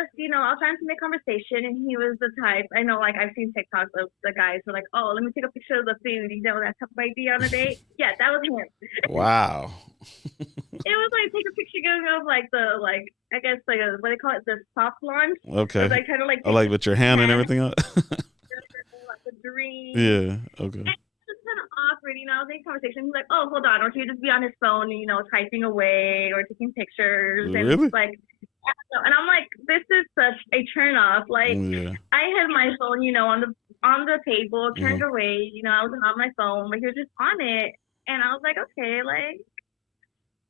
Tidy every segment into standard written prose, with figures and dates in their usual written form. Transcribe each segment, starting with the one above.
just, I was trying to make conversation, and he was the type. I know, like, I've seen TikToks of the guys who are like, "Oh, let me take a picture of the food." That type of idea on a date. Yeah, that was him. Wow. It was like take a picture of like the I guess like what they call it, the soft launch. It was Okay. like kind of like I take like with your hand and hand everything on. like a dream. Yeah. Okay. It's kind of awkward, I was in conversation. He's like, "Oh, hold on, don't you just be on his phone, typing away or taking pictures?" And Really? like, and I'm like, this is such a turn off. Like, Yeah. I had my phone, on the table, turned Mhm. away. I wasn't on my phone, but he was just on it, and I was like, okay, like,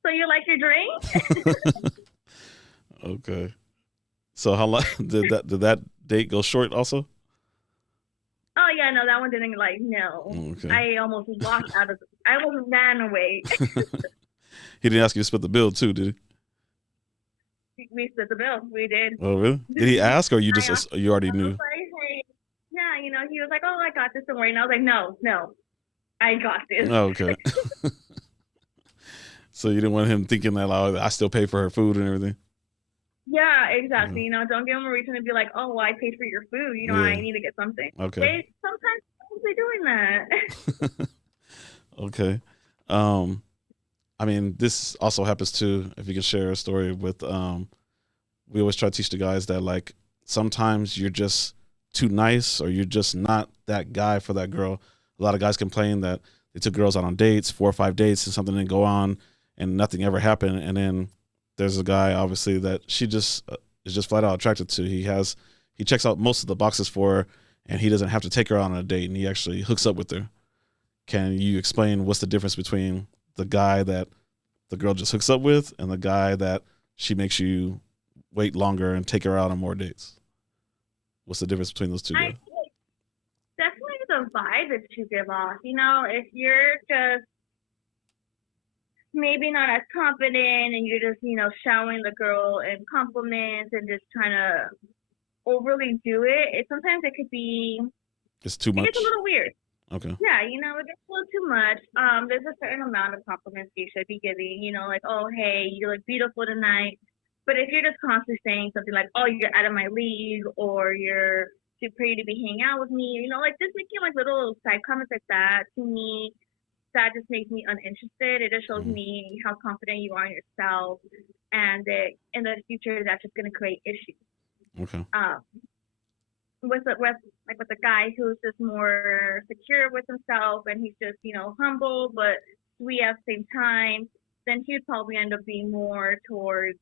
so you like your drink? Okay. So how long did that date go short also? Oh yeah, no, that one didn't no. Okay. I almost walked out of. I almost ran away. He didn't ask you to split the bill too, did he? We split the bill. We did. Oh, really? Did he ask, or you I just you already I was knew? like, hey, yeah, he was like, oh, I got this, don't worry. And I was like, no, no, I got this. Oh, okay. So you didn't want him thinking that I still pay for her food and everything. Yeah, exactly. Mhm. Don't give them a reason to be like, oh, well, I paid for your food. I Yeah. need to get something. Okay. They sometimes they doing that. Okay. Um, I mean, this also happens too. If you could share a story with, we always try to teach the guys that like sometimes you're just too nice or you're just not that guy for that girl. A lot of guys complain that they took girls out on dates, 4 or 5 dates, and something didn't go on, and nothing ever happened. And then there's a guy obviously that she just is just flat out attracted to. He checks out most of the boxes for her, and he doesn't have to take her out on a date, and he actually hooks up with her. Can you explain what's the difference between the guy that the girl just hooks up with and the guy that she makes you wait longer and take her out on more dates? What's the difference between those two I guys? think definitely the vibe that you give off. If you're just maybe not as confident and you're just, showering the girl in compliments and just trying to overly do it, sometimes it could be, It's too it gets a much? little weird. Okay. Yeah, it gets a little too much. There's a certain amount of compliments you should be giving, like, oh, hey, you look beautiful tonight. But if you're just constantly saying something like, oh, you're out of my league, or you're too pretty to be hanging out with me, like just making like little side comments like that, to me, that just makes me uninterested. It just shows Mhm. me how confident you are in yourself, and that in the future, that's just going to create issues. Okay. Um, with a guy who's just more secure with himself, and he's just humble but sweet at the same time, then he'd probably end up being more towards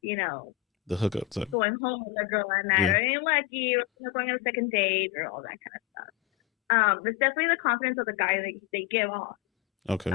you know The hookup type. going home with a girl at night, Yeah. or ain't lucky, or going on a second date, or all that kind of stuff. It's definitely the confidence of the guy that they give off. Okay.